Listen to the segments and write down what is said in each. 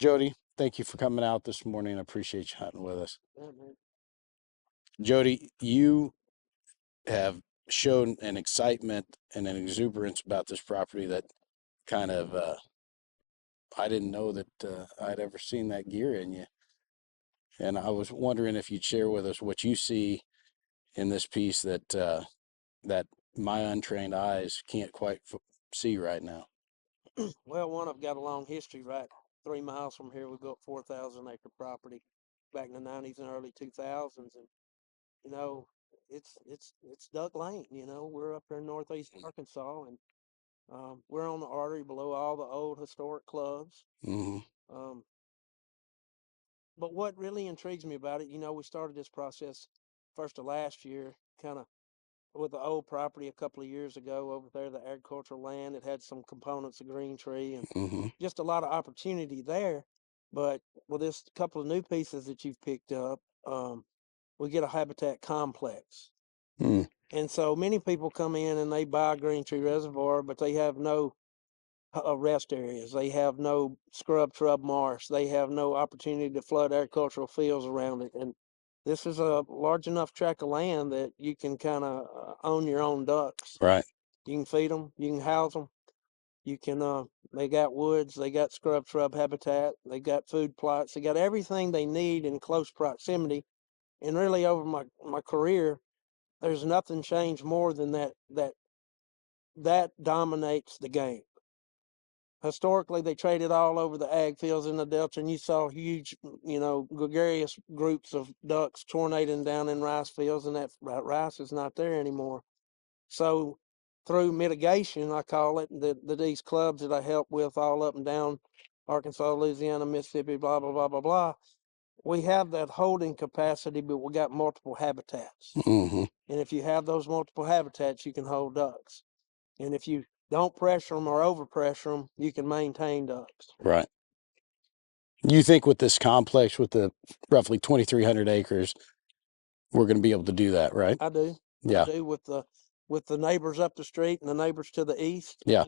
Jody, thank you for coming out this morning. I appreciate you hunting with us. Yeah, man. Jody, you have shown an excitement and an exuberance about this property that kind of I didn't know that I'd ever seen that gear in you. And I was wondering if you'd share with us what you see in this piece that my untrained eyes can't quite see right now. Well, one, I've got a long history. Right, 3 miles from here, we built 4,000 acre property back in the '90s and early 2000s, and you know, it's Duck Lane. We're up there in northeast Arkansas, and we're on the artery below all the old historic clubs. Mm-hmm. Um, but what really intrigues me about it, we started this process first of last year, kind of with the old property a couple of years ago over there, the agricultural land. It had some components of green tree and Mm-hmm. just a lot of opportunity there. But with this couple of new pieces that you've picked up, we get a habitat complex. Mm. And so many people come in and they buy Green Tree Reservoir, but they have no rest areas. They have no scrub shrub marsh. They have no opportunity to flood agricultural fields around it. And this is a large enough tract of land that you can kind of own your own ducks. Right. You can feed them. You can house them. You can. They got woods. They got scrub shrub habitat. They got food plots. They got everything they need in close proximity. And really, over my career, there's nothing changed more than that dominates the game. Historically, they traded all over the ag fields in the Delta, and you saw huge, gregarious groups of ducks tornading down in rice fields, and that rice is not there anymore. So, through mitigation, I call it, these clubs that I help with all up and down Arkansas, Louisiana, Mississippi, blah, blah, blah, blah, blah, we have that holding capacity, but we got multiple habitats. Mm-hmm. And if you have those multiple habitats, you can hold ducks. And if you don't pressure them or overpressure them, you can maintain ducks. Right. You think with this complex, with the roughly 2,300 acres, we're going to be able to do that, right? I do. I Yeah. do with the neighbors up the street and the neighbors to the east. Yeah.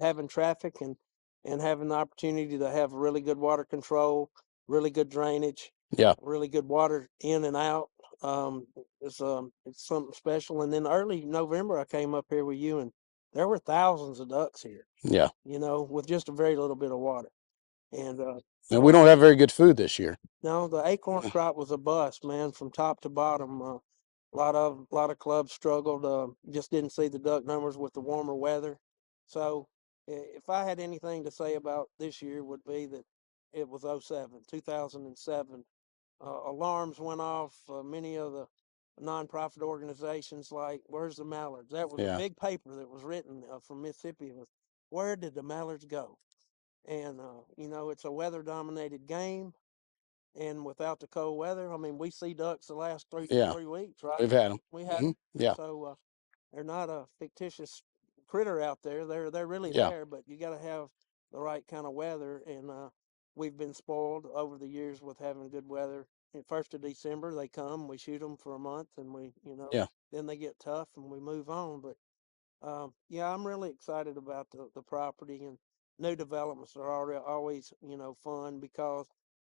Having traffic and having the opportunity to have really good water control, really good drainage, Yeah. really good water in and out. It's something special. And then early November, I came up here with you, and there were thousands of ducks here. Yeah. With just a very little bit of water. And And we don't have very good food this year. no, the acorn crop was a bust, man, from top to bottom. A lot of clubs struggled. Just didn't see the duck numbers with the warmer weather. So, if I had anything to say about this year, would be that it was 2007. Alarms went off. Many of the nonprofit organizations, like "Where's the Mallards?" That was a Yeah. big paper that was written from Mississippi. It was, "Where did the Mallards go?" And it's a weather-dominated game. And without the cold weather, I mean, we see ducks the last three Yeah. 3 weeks, right? We've had them. We had Mm-hmm. them. Yeah. So they're not a fictitious critter out there. They're really Yeah. there, but you got to have the right kind of weather. And we've been spoiled over the years with having good weather. And 1st of December, they come, we shoot them for a month, and Yeah. then they get tough, and we move on. But yeah, I'm really excited about the property, and new developments are always fun because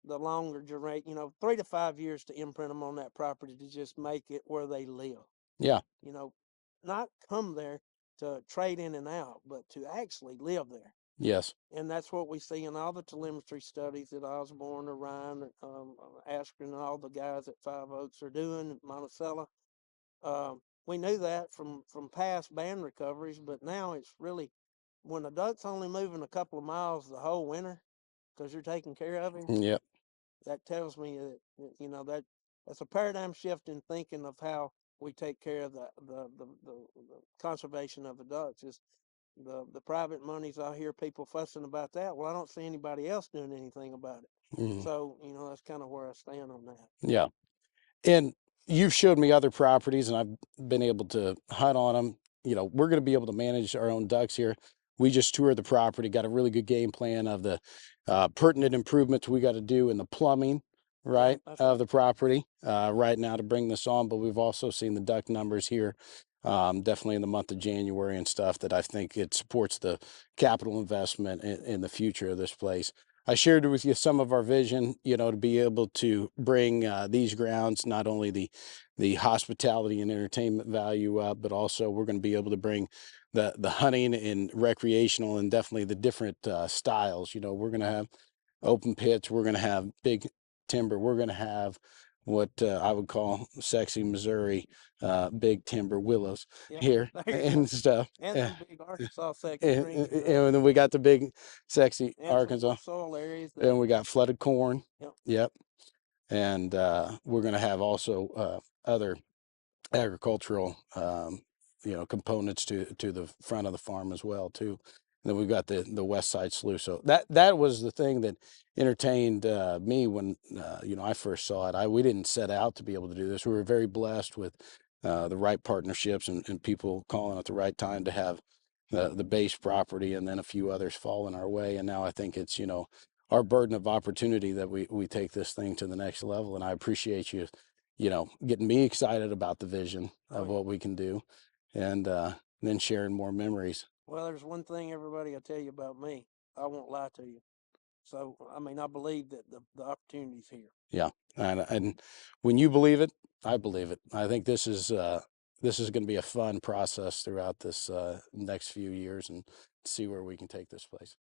the longer duration, 3 to 5 years to imprint them on that property to just make it where they live. Yeah. You know, not come there to trade in and out, but to actually live there. Yes. And that's what we see in all the telemetry studies that Osborne, Orion, Askren, and all the guys at Five Oaks are doing, Monticello. We knew that from past band recoveries, but now it's really when a duck's only moving a couple of miles the whole winter because you're taking care of him. Yep. That tells me that's a paradigm shift in thinking of how we take care of the conservation of the ducks. Is the private monies. I hear people fussing about that. Well, I don't see anybody else doing anything about it. Mm-hmm. So that's kind of where I stand on that. Yeah. And you've showed me other properties, and I've been able to hunt on them. We're going to be able to manage our own ducks here. We just toured the property, got a really good game plan of the pertinent improvements we got to do in the plumbing, right, of the property right now to bring this on. But we've also seen the duck numbers here, definitely in the month of January and stuff, that I think it supports the capital investment in the future of this place. I shared with you some of our vision, to be able to bring these grounds, not only the hospitality and entertainment value up, but also we're going to be able to bring the hunting and recreational and definitely the different styles. We're going to have open pits. We're going to have big timber. We're going to have what I would call sexy Missouri big timber willows Yeah, here there you go. and stuff. And Yeah. some big Arkansas section And, trees, and then we got the big sexy and some Arkansas, soil areas that. and we got flooded corn. Yep. Yep. And we're going to have also other agricultural components to the front of the farm as well too. And then we've got the west side sluice. So that was the thing that entertained me when I first saw it. We didn't set out to be able to do this. We were very blessed with the right partnerships and people calling at the right time to have the base property, and then a few others fall in our way. And now I think it's our burden of opportunity that we take this thing to the next level. And I appreciate you getting me excited about the vision Oh of yeah. what we can do, and then sharing more memories. Well, there's one thing everybody I tell you about me. I won't lie to you. So I mean, I believe that the opportunity's here. Yeah, and when you believe it, I believe it. I think this is going to be a fun process throughout this next few years, and see where we can take this place.